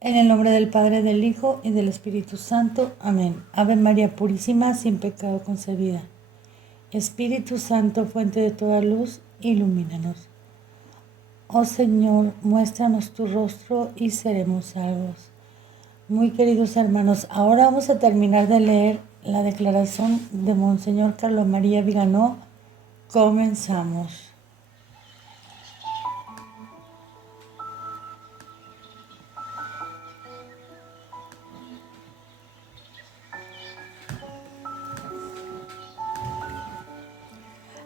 En el nombre del Padre, del Hijo y del Espíritu Santo. Amén. Ave María Purísima, sin pecado concebida. Espíritu Santo, fuente de toda luz, ilumínanos. Oh Señor, muéstranos tu rostro y seremos salvos. Muy queridos hermanos, ahora vamos a terminar de leer la declaración de Monseñor Carlos María Viganó. Comenzamos.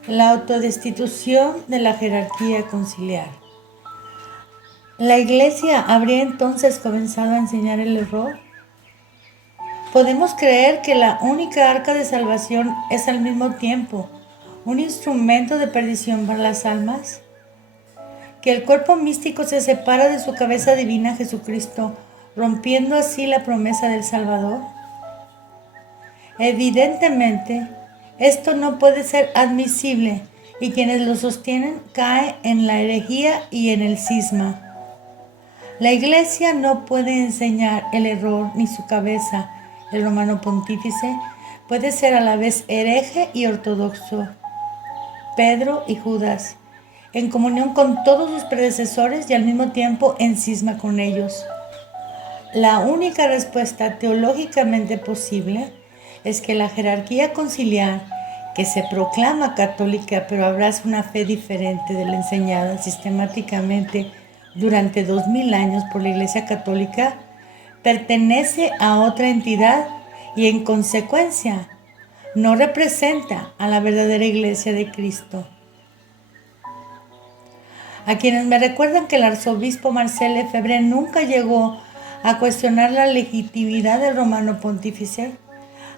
La autodestitución de la jerarquía conciliar. ¿La Iglesia habría entonces comenzado a enseñar el error? ¿Podemos creer que la única arca de salvación es al mismo tiempo un instrumento de perdición para las almas? ¿Que el cuerpo místico se separa de su cabeza divina Jesucristo, rompiendo así la promesa del Salvador? Evidentemente, esto no puede ser admisible y quienes lo sostienen caen en la herejía y en el cisma. La Iglesia no puede enseñar el error ni su cabeza. El romano pontífice puede ser a la vez hereje y ortodoxo. Pedro y Judas, en comunión con todos sus predecesores y al mismo tiempo en cisma con ellos. La única respuesta teológicamente posible es que la jerarquía conciliar, que se proclama católica pero abraza una fe diferente de la enseñada sistemáticamente durante 2000 años por la Iglesia Católica, pertenece a otra entidad y en consecuencia no representa a la verdadera Iglesia de Cristo. A quienes me recuerdan que el arzobispo Marcel Lefebvre nunca llegó a cuestionar la legitimidad del romano pontífice,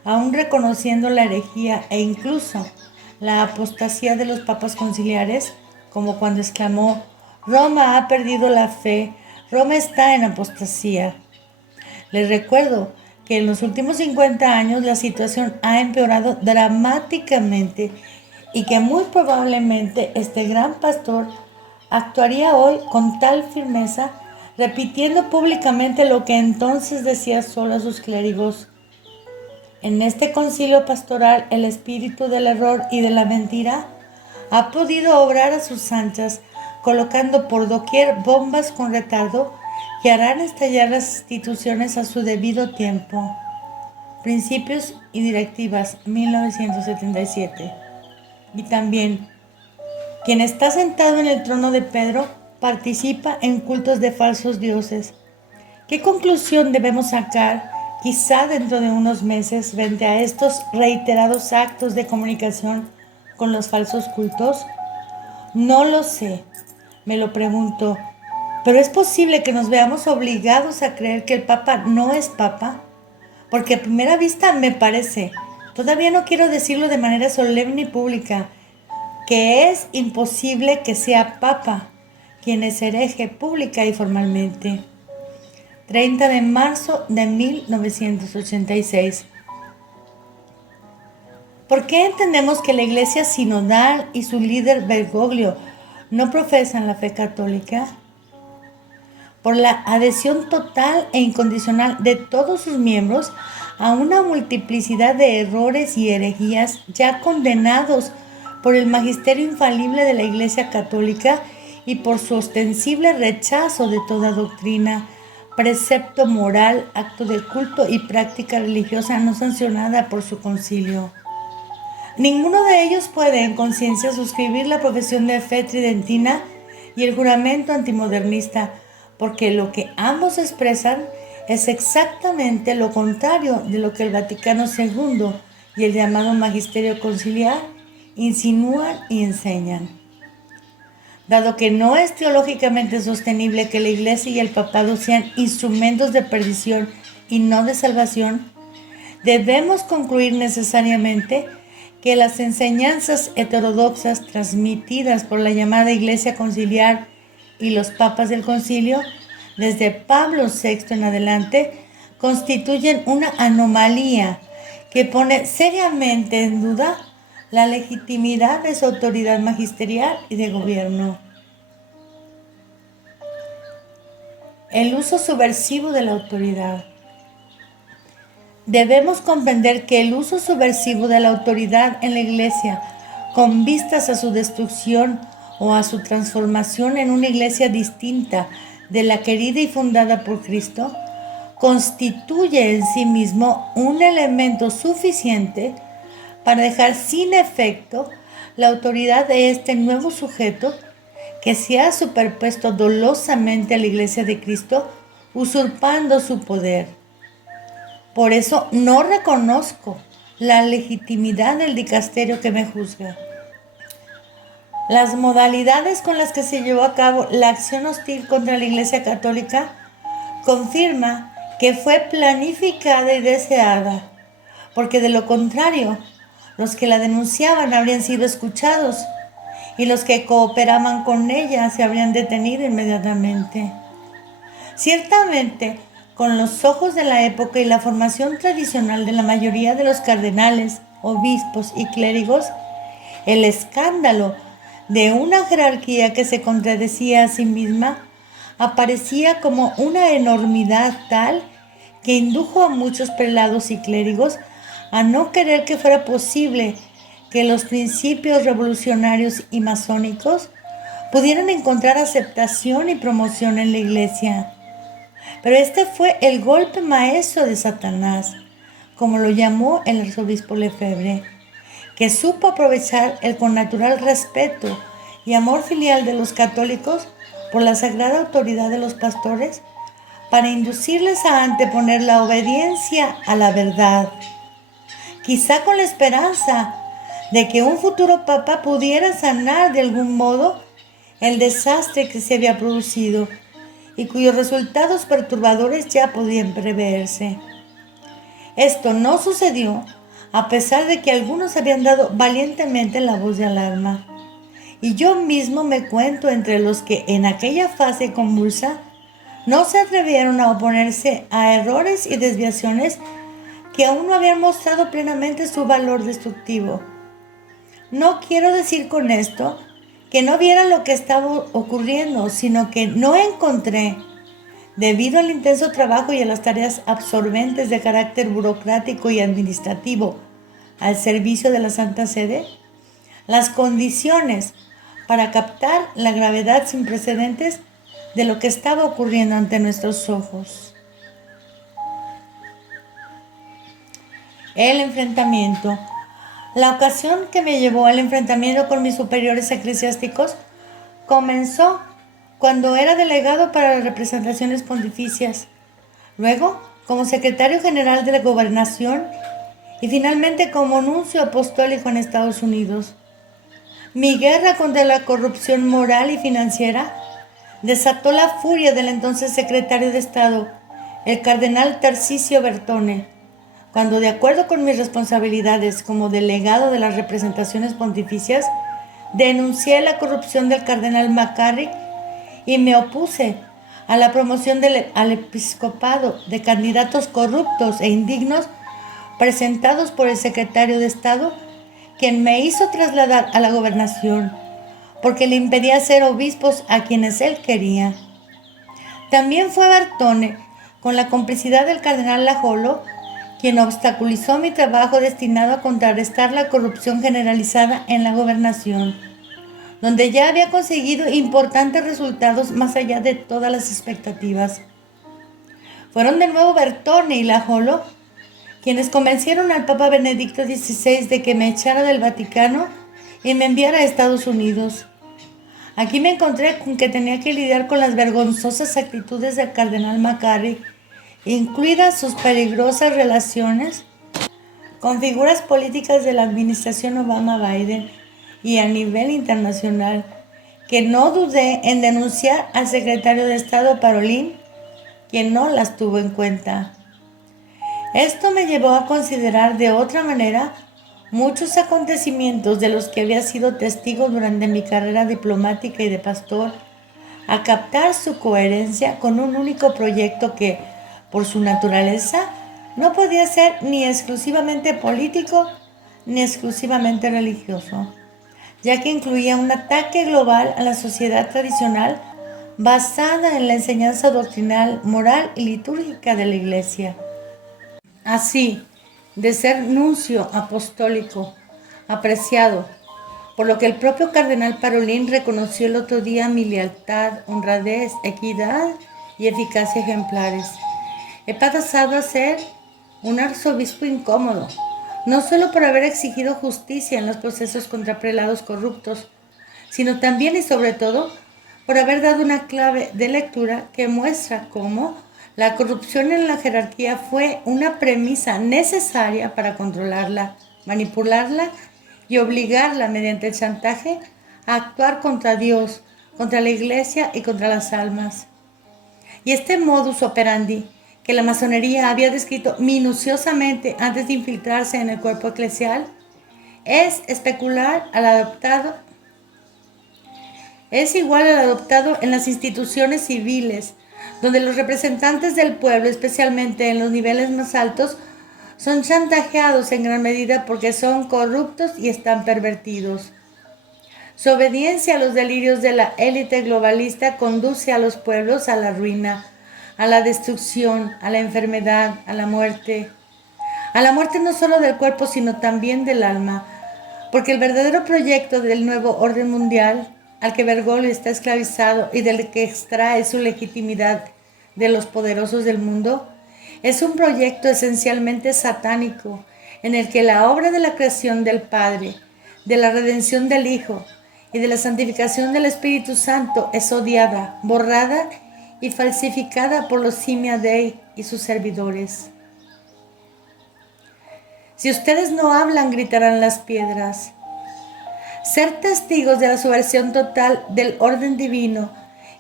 aún reconociendo la herejía e incluso la apostasía de los papas conciliares, como cuando exclamó: Roma ha perdido la fe, Roma está en apostasía. Les recuerdo que en los últimos 50 años la situación ha empeorado dramáticamente y que muy probablemente este gran pastor actuaría hoy con tal firmeza, repitiendo públicamente lo que entonces decía solo a sus clérigos. En este concilio pastoral, el espíritu del error y de la mentira ha podido obrar a sus anchas, colocando por doquier bombas con retardo que harán estallar las instituciones a su debido tiempo. Principios y directivas, 1977. Y también, quien está sentado en el trono de Pedro participa en cultos de falsos dioses. ¿Qué conclusión debemos sacar, quizá dentro de unos meses, frente a estos reiterados actos de comunicación con los falsos cultos? No lo sé, me lo pregunto, pero es posible que nos veamos obligados a creer que el Papa no es Papa, porque a primera vista me parece, todavía no quiero decirlo de manera solemne y pública, que es imposible que sea Papa, quien es hereje pública y formalmente. 30 de marzo de 1986. ¿Por qué entendemos que la Iglesia sinodal y su líder Bergoglio no profesan la fe católica? Por la adhesión total e incondicional de todos sus miembros a una multiplicidad de errores y herejías ya condenados por el magisterio infalible de la Iglesia Católica y por su ostensible rechazo de toda doctrina, precepto moral, acto de culto y práctica religiosa no sancionada por su concilio. Ninguno de ellos puede en conciencia suscribir la profesión de fe tridentina y el juramento antimodernista, porque lo que ambos expresan es exactamente lo contrario de lo que el Vaticano II y el llamado Magisterio Conciliar insinúan y enseñan. Dado que no es teológicamente sostenible que la Iglesia y el Papado sean instrumentos de perdición y no de salvación, debemos concluir necesariamente que las enseñanzas heterodoxas transmitidas por la llamada Iglesia Conciliar y los papas del concilio, desde Pablo VI en adelante, constituyen una anomalía que pone seriamente en duda la legitimidad de su autoridad magisterial y de gobierno. El uso subversivo de la autoridad. Debemos comprender que el uso subversivo de la autoridad en la Iglesia, con vistas a su destrucción o a su transformación en una iglesia distinta de la querida y fundada por Cristo, constituye en sí mismo un elemento suficiente para dejar sin efecto la autoridad de este nuevo sujeto que se ha superpuesto dolosamente a la Iglesia de Cristo, usurpando su poder. Por eso no reconozco la legitimidad del dicasterio que me juzga. Las modalidades con las que se llevó a cabo la acción hostil contra la Iglesia Católica confirma que fue planificada y deseada, porque de lo contrario, los que la denunciaban habrían sido escuchados y los que cooperaban con ella se habrían detenido inmediatamente. Ciertamente, con los ojos de la época y la formación tradicional de la mayoría de los cardenales, obispos y clérigos, el escándalo de una jerarquía que se contradecía a sí misma aparecía como una enormidad tal que indujo a muchos prelados y clérigos a no querer que fuera posible que los principios revolucionarios y masónicos pudieran encontrar aceptación y promoción en la Iglesia. Pero este fue el golpe maestro de Satanás, como lo llamó el arzobispo Lefebvre, que supo aprovechar el connatural respeto y amor filial de los católicos por la sagrada autoridad de los pastores para inducirles a anteponer la obediencia a la verdad, quizá con la esperanza de que un futuro papa pudiera sanar de algún modo el desastre que se había producido y cuyos resultados perturbadores ya podían preverse. Esto no sucedió a pesar de que algunos habían dado valientemente la voz de alarma. Y yo mismo me cuento entre los que en aquella fase convulsa no se atrevieron a oponerse a errores y desviaciones que aún no habían mostrado plenamente su valor destructivo. No quiero decir con esto que no viera lo que estaba ocurriendo, sino que no encontré, debido al intenso trabajo y a las tareas absorbentes de carácter burocrático y administrativo al servicio de la Santa Sede, las condiciones para captar la gravedad sin precedentes de lo que estaba ocurriendo ante nuestros ojos. El enfrentamiento. La ocasión que me llevó al enfrentamiento con mis superiores eclesiásticos comenzó cuando era delegado para las representaciones pontificias, luego como secretario general de la gobernación y finalmente como nuncio apostólico en Estados Unidos. Mi guerra contra la corrupción moral y financiera desató la furia del entonces secretario de Estado, el cardenal Tarcisio Bertone, cuando, de acuerdo con mis responsabilidades como delegado de las representaciones pontificias, denuncié la corrupción del cardenal McCarrick y me opuse a la promoción al episcopado de candidatos corruptos e indignos presentados por el secretario de Estado, quien me hizo trasladar a la gobernación, porque le impedía ser obispos a quienes él quería. También fue Bertone, con la complicidad del cardenal Lajolo, quien obstaculizó mi trabajo destinado a contrarrestar la corrupción generalizada en la gobernación, donde ya había conseguido importantes resultados más allá de todas las expectativas. Fueron de nuevo Bertone y Lajolo quienes convencieron al Papa Benedicto XVI de que me echara del Vaticano y me enviara a Estados Unidos. Aquí me encontré con que tenía que lidiar con las vergonzosas actitudes del cardenal McCarrick, incluidas sus peligrosas relaciones con figuras políticas de la administración Obama-Biden y a nivel internacional, que no dudé en denunciar al secretario de Estado Parolin, quien no las tuvo en cuenta. Esto me llevó a considerar de otra manera muchos acontecimientos de los que había sido testigo durante mi carrera diplomática y de pastor, a captar su coherencia con un único proyecto que, por su naturaleza, no podía ser ni exclusivamente político ni exclusivamente religioso, ya que incluía un ataque global a la sociedad tradicional basada en la enseñanza doctrinal, moral y litúrgica de la Iglesia. Así, de ser nuncio apostólico apreciado, por lo que el propio cardenal Parolin reconoció el otro día mi lealtad, honradez, equidad y eficacia ejemplares. He pasado a ser un arzobispo incómodo, no solo por haber exigido justicia en los procesos contra prelados corruptos, sino también y sobre todo por haber dado una clave de lectura que muestra cómo la corrupción en la jerarquía fue una premisa necesaria para controlarla, manipularla y obligarla mediante el chantaje a actuar contra Dios, contra la Iglesia y contra las almas. Y este modus operandi que la masonería había descrito minuciosamente antes de infiltrarse en el cuerpo eclesial es igual al adoptado en las instituciones civiles, donde los representantes del pueblo, especialmente en los niveles más altos, son chantajeados en gran medida porque son corruptos y están pervertidos. Su obediencia a los delirios de la élite globalista conduce a los pueblos a la ruina, a la destrucción, a la enfermedad, a la muerte no solo del cuerpo, sino también del alma, porque el verdadero proyecto del nuevo orden mundial, al que Bergoglio está esclavizado y del que extrae su legitimidad de los poderosos del mundo, es un proyecto esencialmente satánico, en el que la obra de la creación del Padre, de la redención del Hijo y de la santificación del Espíritu Santo es odiada, borrada y falsificada por los Simia Dei y sus servidores. Si ustedes no hablan, gritarán las piedras. Ser testigos de la subversión total del orden divino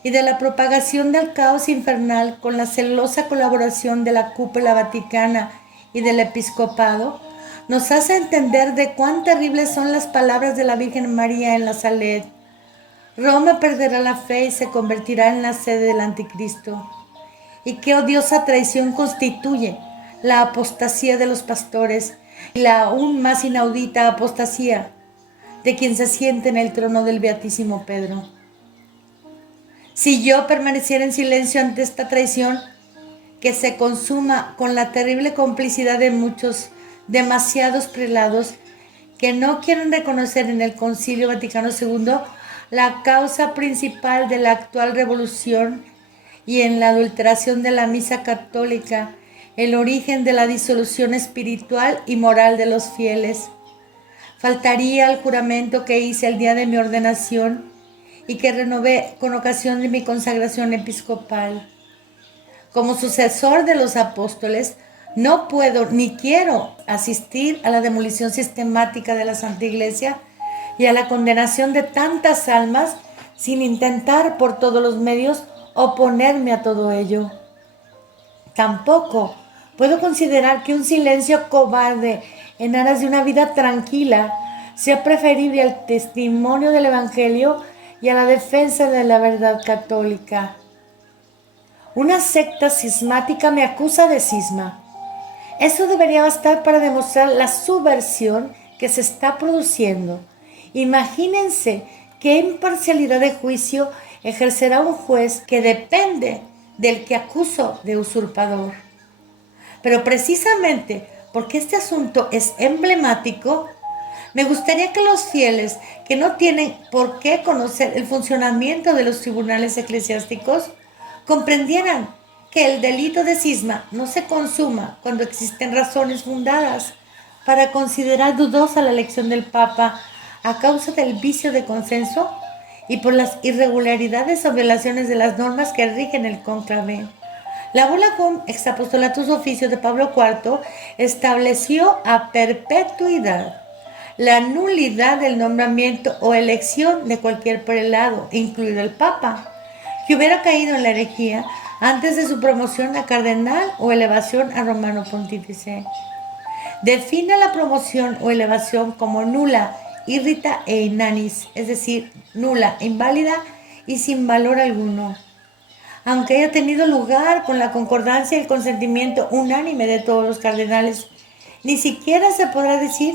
y de la propagación del caos infernal con la celosa colaboración de la cúpula vaticana y del episcopado, nos hace entender de cuán terribles son las palabras de la Virgen María en la Saled. Roma perderá la fe y se convertirá en la sede del anticristo. Y qué odiosa traición constituye la apostasía de los pastores y la aún más inaudita apostasía de quien se siente en el trono del Beatísimo Pedro. Si yo permaneciera en silencio ante esta traición, que se consuma con la terrible complicidad de muchos, demasiados prelados, que no quieren reconocer en el Concilio Vaticano II la causa principal de la actual revolución y en la adulteración de la misa católica, el origen de la disolución espiritual y moral de los fieles. Faltaría al juramento que hice el día de mi ordenación y que renové con ocasión de mi consagración episcopal. Como sucesor de los apóstoles, no puedo ni quiero asistir a la demolición sistemática de la Santa Iglesia y a la condenación de tantas almas sin intentar por todos los medios oponerme a todo ello. Tampoco puedo considerar que un silencio cobarde en aras de una vida tranquila sea preferible al testimonio del Evangelio y a la defensa de la verdad católica. Una secta cismática me acusa de cisma. Eso debería bastar para demostrar la subversión que se está produciendo. Imagínense qué imparcialidad de juicio ejercerá un juez que depende del que acuso de usurpador. Pero precisamente porque este asunto es emblemático, me gustaría que los fieles que no tienen por qué conocer el funcionamiento de los tribunales eclesiásticos comprendieran que el delito de cisma no se consuma cuando existen razones fundadas para considerar dudosa la elección del Papa a causa del vicio de consenso y por las irregularidades o violaciones de las normas que rigen el cónclave. La bula cum ex apostolatus officio de Pablo IV estableció a perpetuidad la nulidad del nombramiento o elección de cualquier prelado, incluido el Papa, que hubiera caído en la herejía antes de su promoción a cardenal o elevación a romano pontífice. Define la promoción o elevación como nula, irrita e inanis, es decir, nula, inválida y sin valor alguno. Aunque haya tenido lugar con la concordancia y el consentimiento unánime de todos los cardenales, ni siquiera se podrá decir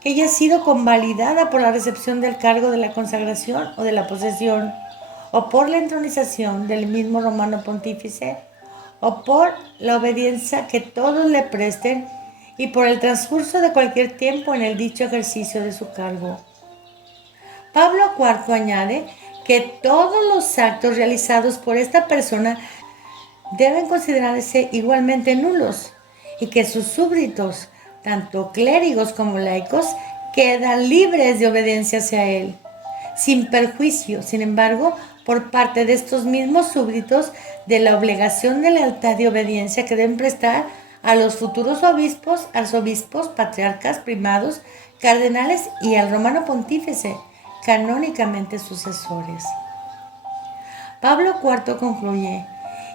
que haya sido convalidada por la recepción del cargo de la consagración o de la posesión, o por la entronización del mismo romano pontífice, o por la obediencia que todos le presten y por el transcurso de cualquier tiempo en el dicho ejercicio de su cargo. Pablo IV añade que todos los actos realizados por esta persona deben considerarse igualmente nulos y que sus súbditos, tanto clérigos como laicos, quedan libres de obediencia hacia él, sin perjuicio, sin embargo, por parte de estos mismos súbditos de la obligación de lealtad y obediencia que deben prestar a los futuros obispos, arzobispos, patriarcas, primados, cardenales y al romano pontífice, canónicamente sucesores. Pablo IV concluye: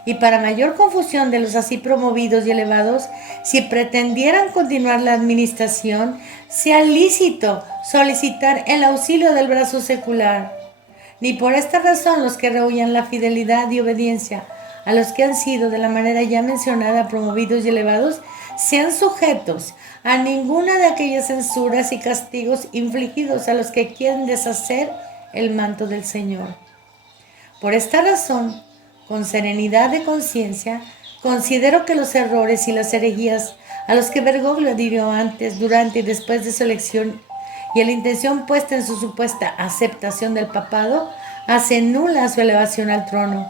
y para mayor confusión de los así promovidos y elevados, si pretendieran continuar la administración, sea lícito solicitar el auxilio del brazo secular. Ni por esta razón los que rehuyan la fidelidad y obediencia a los que han sido de la manera ya mencionada promovidos y elevados, sean sujetos a ninguna de aquellas censuras y castigos infligidos a los que quieren deshacer el manto del Señor. Por esta razón, con serenidad de conciencia, considero que los errores y las herejías a los que Bergoglio adhirió antes, durante y después de su elección y la intención puesta en su supuesta aceptación del papado, hacen nula su elevación al trono.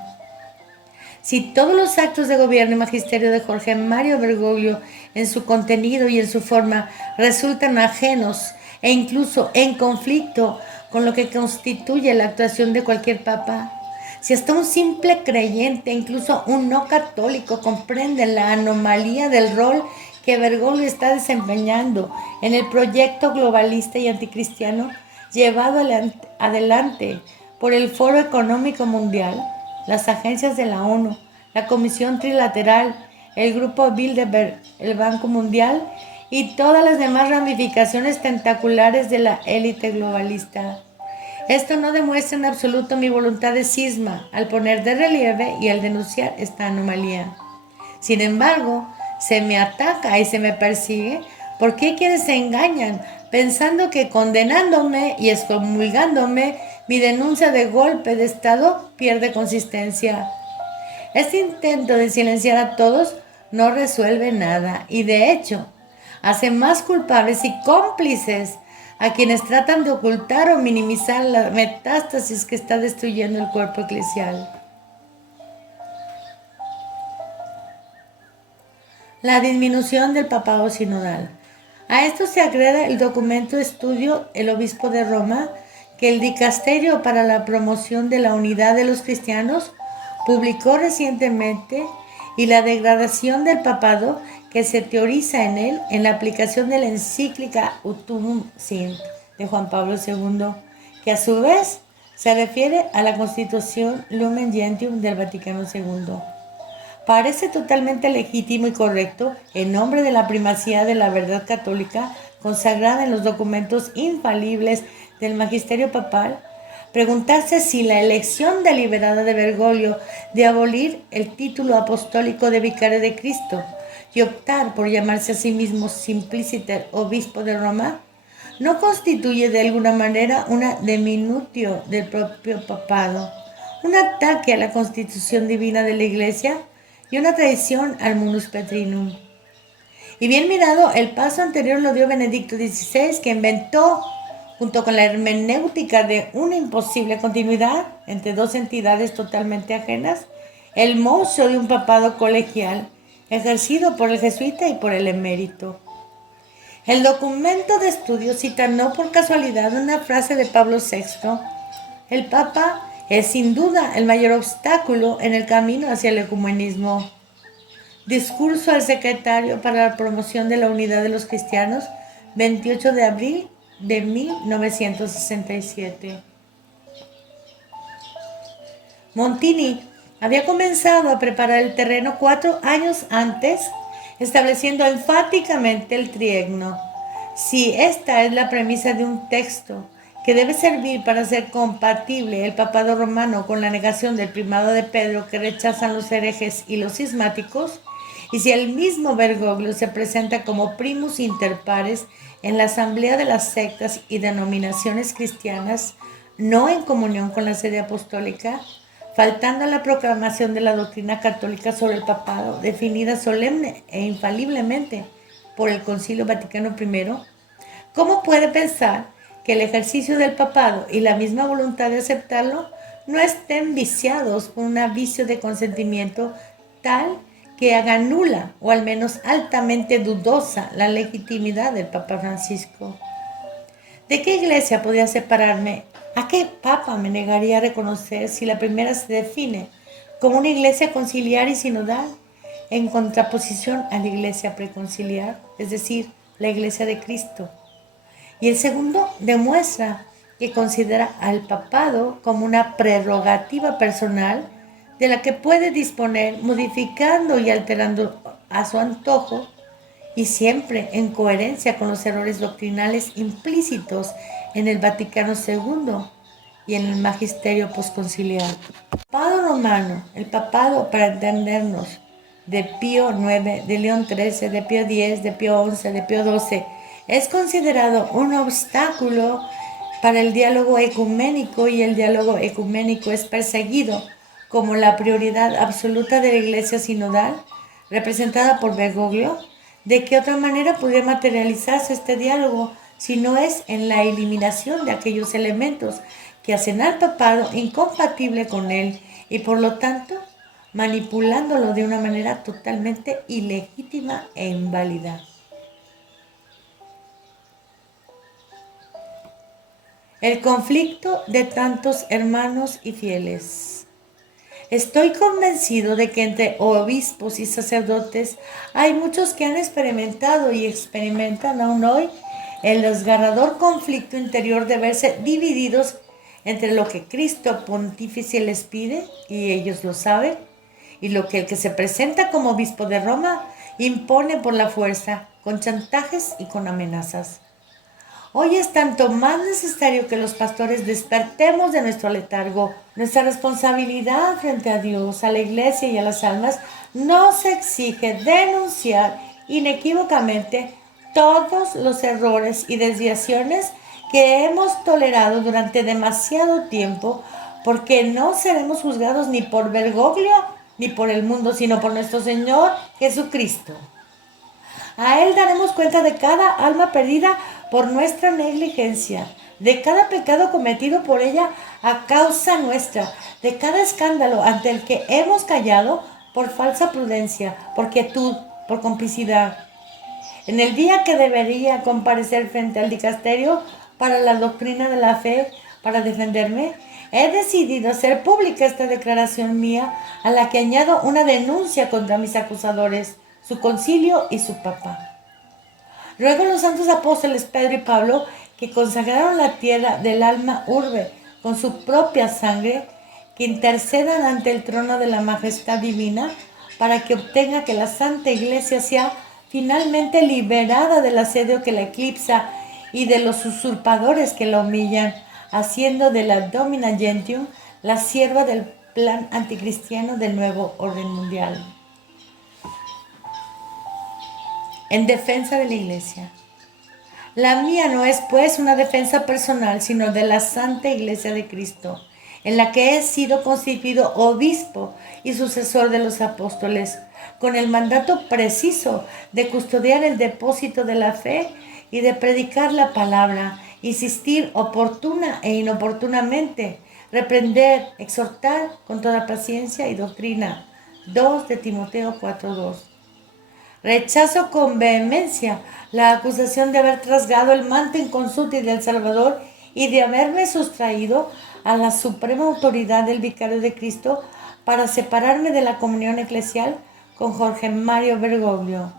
Si todos los actos de gobierno y magisterio de Jorge Mario Bergoglio, en su contenido y en su forma, resultan ajenos e incluso en conflicto con lo que constituye la actuación de cualquier papa, si hasta un simple creyente, incluso un no católico, comprende la anomalía del rol que Bergoglio está desempeñando en el proyecto globalista y anticristiano llevado adelante por el Foro Económico Mundial, las agencias de la ONU, la Comisión Trilateral, el Grupo Bilderberg, el Banco Mundial y todas las demás ramificaciones tentaculares de la élite globalista. Esto no demuestra en absoluto mi voluntad de cisma al poner de relieve y al denunciar esta anomalía. Sin embargo, se me ataca y se me persigue porque hay quienes se engañan pensando que condenándome y excomulgándome, mi denuncia de golpe de Estado pierde consistencia. Este intento de silenciar a todos no resuelve nada y de hecho hace más culpables y cómplices a quienes tratan de ocultar o minimizar la metástasis que está destruyendo el cuerpo eclesial. La disminución del papado sinodal. A esto se agrega el documento de estudio El Obispo de Roma, que el Dicasterio para la Promoción de la Unidad de los Cristianos publicó recientemente, y la degradación del papado que se teoriza en él en la aplicación de la encíclica Utum Sint de Juan Pablo II, que a su vez se refiere a la Constitución Lumen Gentium del Vaticano II. Parece totalmente legítimo y correcto, en nombre de la primacía de la verdad católica consagrada en los documentos infalibles del magisterio papal, preguntarse si la elección deliberada de Bergoglio de abolir el título apostólico de vicario de Cristo y optar por llamarse a sí mismo Simpliciter Obispo de Roma no constituye de alguna manera una diminutio del propio papado, un ataque a la constitución divina de la Iglesia y una traición al Munus Petrinum. Y bien mirado, el paso anterior lo dio Benedicto XVI, que inventó, junto con la hermenéutica de una imposible continuidad entre dos entidades totalmente ajenas, el monstruo de un papado colegial ejercido por el jesuita y por el emérito. El documento de estudio cita no por casualidad una frase de Pablo VI: el Papa es sin duda el mayor obstáculo en el camino hacia el ecumenismo. Discurso al secretario para la promoción de la unidad de los cristianos, 28 de abril de 1967. Montini había comenzado a preparar el terreno 4 años antes, estableciendo enfáticamente el trienio. Si esta es la premisa de un texto que debe servir para hacer compatible el papado romano con la negación del primado de Pedro que rechazan los herejes y los cismáticos, y si el mismo Bergoglio se presenta como primus inter pares en la asamblea de las sectas y denominaciones cristianas, no en comunión con la sede apostólica, faltando a la proclamación de la doctrina católica sobre el papado, definida solemne e infaliblemente por el Concilio Vaticano I, ¿cómo puede pensar que el ejercicio del papado y la misma voluntad de aceptarlo no estén viciados por un vicio de consentimiento tal que haga nula o al menos altamente dudosa la legitimidad del Papa Francisco? ¿De qué iglesia podría separarme? ¿A qué papa me negaría a reconocer si la primera se define como una iglesia conciliar y sinodal, en contraposición a la iglesia preconciliar, es decir, la iglesia de Cristo? Y el segundo demuestra que considera al papado como una prerrogativa personal de la que puede disponer modificando y alterando a su antojo y siempre en coherencia con los errores doctrinales implícitos en el Vaticano II y en el magisterio posconciliar. El papado romano, el papado, para entendernos, de Pío IX, de León XIII, de Pío X, de Pío XI, de Pío XII, es considerado un obstáculo para el diálogo ecuménico, y el diálogo ecuménico es perseguido como la prioridad absoluta de la Iglesia sinodal, representada por Bergoglio. ¿De qué otra manera podría materializarse este diálogo si no es en la eliminación de aquellos elementos que hacen al papado incompatible con él y por lo tanto manipulándolo de una manera totalmente ilegítima e inválida? El conflicto de tantos hermanos y fieles. Estoy convencido de que entre obispos y sacerdotes hay muchos que han experimentado y experimentan aún hoy el desgarrador conflicto interior de verse divididos entre lo que Cristo Pontífice les pide, y ellos lo saben, y lo que el que se presenta como obispo de Roma impone por la fuerza, con chantajes y con amenazas. Hoy es tanto más necesario que los pastores despertemos de nuestro letargo. Nuestra responsabilidad frente a Dios, a la iglesia y a las almas nos exige denunciar inequívocamente todos los errores y desviaciones que hemos tolerado durante demasiado tiempo, porque no seremos juzgados ni por Bergoglio ni por el mundo, sino por nuestro Señor Jesucristo. A Él daremos cuenta de cada alma perdida por nuestra negligencia, de cada pecado cometido por ella a causa nuestra, de cada escándalo ante el que hemos callado por falsa prudencia, por quietud, por complicidad. En el día que debería comparecer frente al dicasterio para la doctrina de la fe, para defenderme, he decidido hacer pública esta declaración mía, a la que añado una denuncia contra mis acusadores, su concilio y su papa. Ruego a los santos apóstoles Pedro y Pablo, que consagraron la tierra del alma urbe con su propia sangre, que intercedan ante el trono de la majestad divina para que obtenga que la Santa Iglesia sea finalmente liberada del asedio que la eclipsa y de los usurpadores que la humillan, haciendo de la Domina Gentium la sierva del plan anticristiano del nuevo orden mundial. En defensa de la Iglesia. La mía no es pues una defensa personal, sino de la Santa Iglesia de Cristo, en la que he sido constituido obispo y sucesor de los apóstoles, con el mandato preciso de custodiar el depósito de la fe y de predicar la palabra, insistir oportuna e inoportunamente, reprender, exhortar con toda paciencia y doctrina. 2 de Timoteo 4:2. Rechazo con vehemencia la acusación de haber trasgado el manto inconsulti del Salvador y de haberme sustraído a la suprema autoridad del Vicario de Cristo para separarme de la comunión eclesial con Jorge Mario Bergoglio.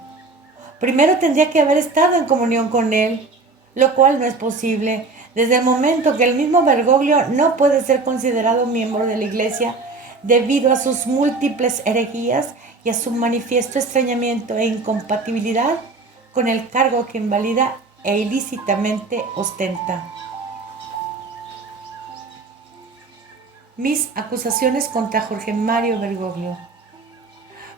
Primero tendría que haber estado en comunión con él, lo cual no es posible, desde el momento que el mismo Bergoglio no puede ser considerado miembro de la Iglesia debido a sus múltiples herejías y a su manifiesto extrañamiento e incompatibilidad con el cargo que invalida e ilícitamente ostenta. Mis acusaciones contra Jorge Mario Bergoglio.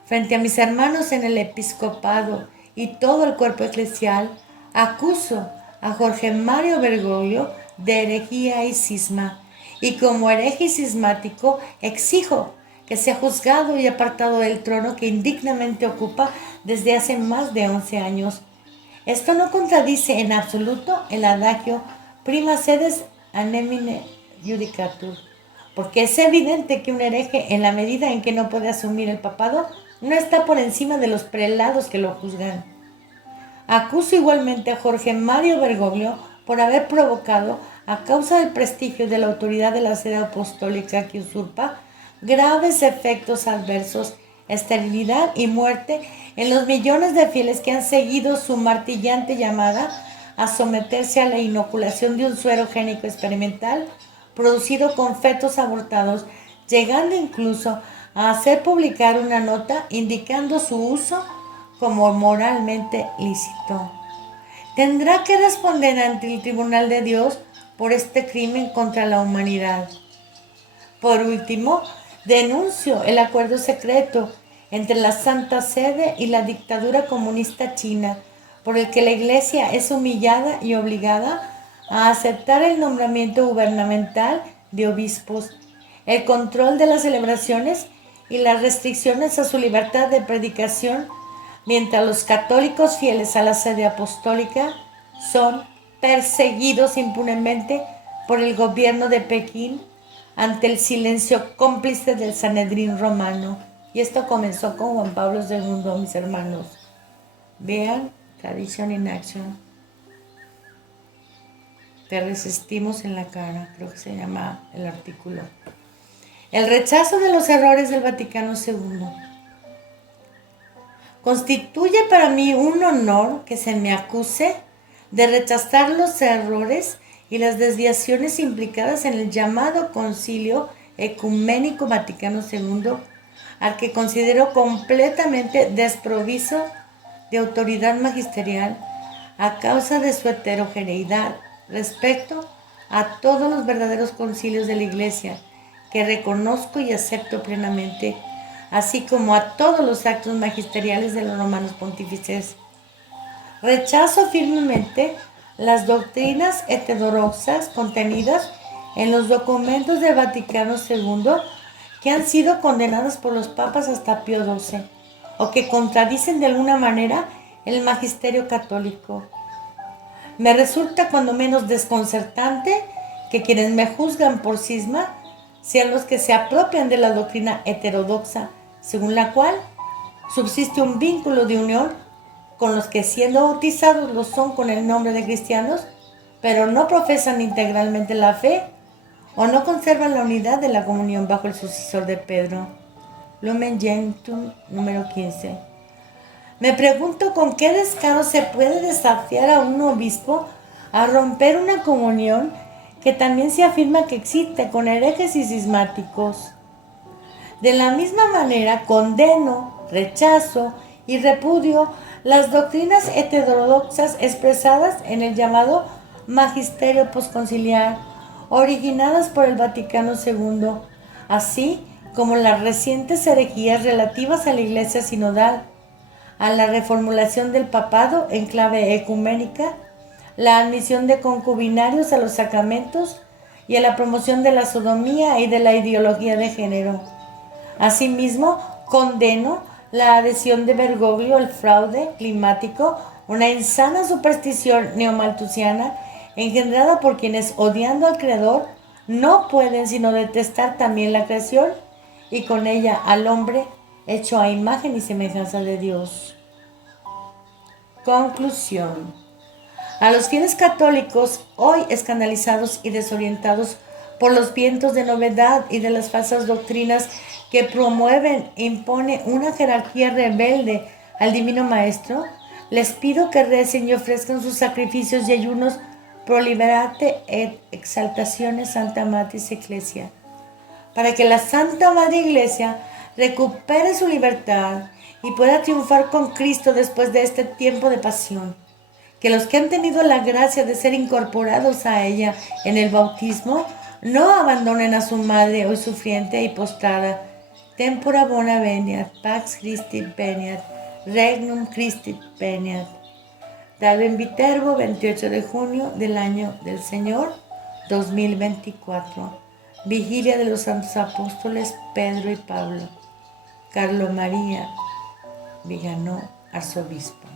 Frente a mis hermanos en el episcopado y todo el cuerpo eclesial, acuso a Jorge Mario Bergoglio de herejía y cisma, y como hereje y cismático exijo que sea juzgado y apartado del trono que indignamente ocupa desde hace más de 11 años. Esto no contradice en absoluto el adagio prima sedes anemine judicatur, porque es evidente que un hereje, en la medida en que no puede asumir el papado, no está por encima de los prelados que lo juzgan. Acuso igualmente a Jorge Mario Bergoglio por haber provocado, a causa del prestigio de la autoridad de la sede apostólica que usurpa, graves efectos adversos, esterilidad y muerte en los millones de fieles que han seguido su martillante llamada a someterse a la inoculación de un suero génico experimental producido con fetos abortados, llegando incluso a hacer publicar una nota indicando su uso como moralmente lícito. Tendrá que responder ante el tribunal de Dios por este crimen contra la humanidad. Por último, denuncio el acuerdo secreto entre la Santa Sede y la dictadura comunista china, por el que la Iglesia es humillada y obligada a aceptar el nombramiento gubernamental de obispos, el control de las celebraciones y las restricciones a su libertad de predicación, mientras los católicos fieles a la sede apostólica son perseguidos impunemente por el gobierno de Pekín ante el silencio cómplice del Sanedrín romano. Y esto comenzó con Juan Pablo II, mis hermanos. Vean, Tradition in Action. Te resistimos en la cara, creo que se llama el artículo. El rechazo de los errores del Vaticano II. Constituye para mí un honor que se me acuse de rechazar los errores y las desviaciones implicadas en el llamado Concilio Ecuménico Vaticano II, al que considero completamente desprovisto de autoridad magisterial a causa de su heterogeneidad respecto a todos los verdaderos concilios de la Iglesia, que reconozco y acepto plenamente, así como a todos los actos magisteriales de los romanos pontífices. Rechazo firmemente las doctrinas heterodoxas contenidas en los documentos del Vaticano II que han sido condenadas por los papas hasta Pío XII o que contradicen de alguna manera el magisterio católico. Me resulta cuando menos desconcertante que quienes me juzgan por cisma sean los que se apropian de la doctrina heterodoxa, según la cual subsiste un vínculo de unión con los que siendo bautizados lo son con el nombre de cristianos, pero no profesan integralmente la fe o no conservan la unidad de la comunión bajo el sucesor de Pedro. Lumen Gentium, número 15. Me pregunto con qué descaro se puede desafiar a un obispo a romper una comunión que también se afirma que existe con herejes y cismáticos. De la misma manera condeno, rechazo y repudio las doctrinas heterodoxas expresadas en el llamado Magisterio Postconciliar, originadas por el Vaticano II, así como las recientes herejías relativas a la Iglesia sinodal, a la reformulación del papado en clave ecuménica, la admisión de concubinarios a los sacramentos y a la promoción de la sodomía y de la ideología de género. Asimismo, condeno la adhesión de Bergoglio al fraude climático, una insana superstición neomalthusiana engendrada por quienes, odiando al Creador, no pueden sino detestar también la creación y con ella al hombre hecho a imagen y semejanza de Dios. Conclusión. A los fieles católicos, hoy escandalizados y desorientados por los vientos de novedad y de las falsas doctrinas que promueven e impone una jerarquía rebelde al Divino Maestro, les pido que recen y ofrezcan sus sacrificios y ayunos pro liberate et exaltationes Santa Matis Ecclesia, para que la Santa Madre Iglesia recupere su libertad y pueda triunfar con Cristo después de este tiempo de pasión. Que los que han tenido la gracia de ser incorporados a ella en el bautismo no abandonen a su madre hoy sufriente y postrada. Tempora bona veniat, pax Christi veniat, regnum Christi veniat. Dado en Viterbo, 28 de junio del año del Señor 2024. Vigilia de los Santos Apóstoles Pedro y Pablo. Carlo María Viganó, arzobispo.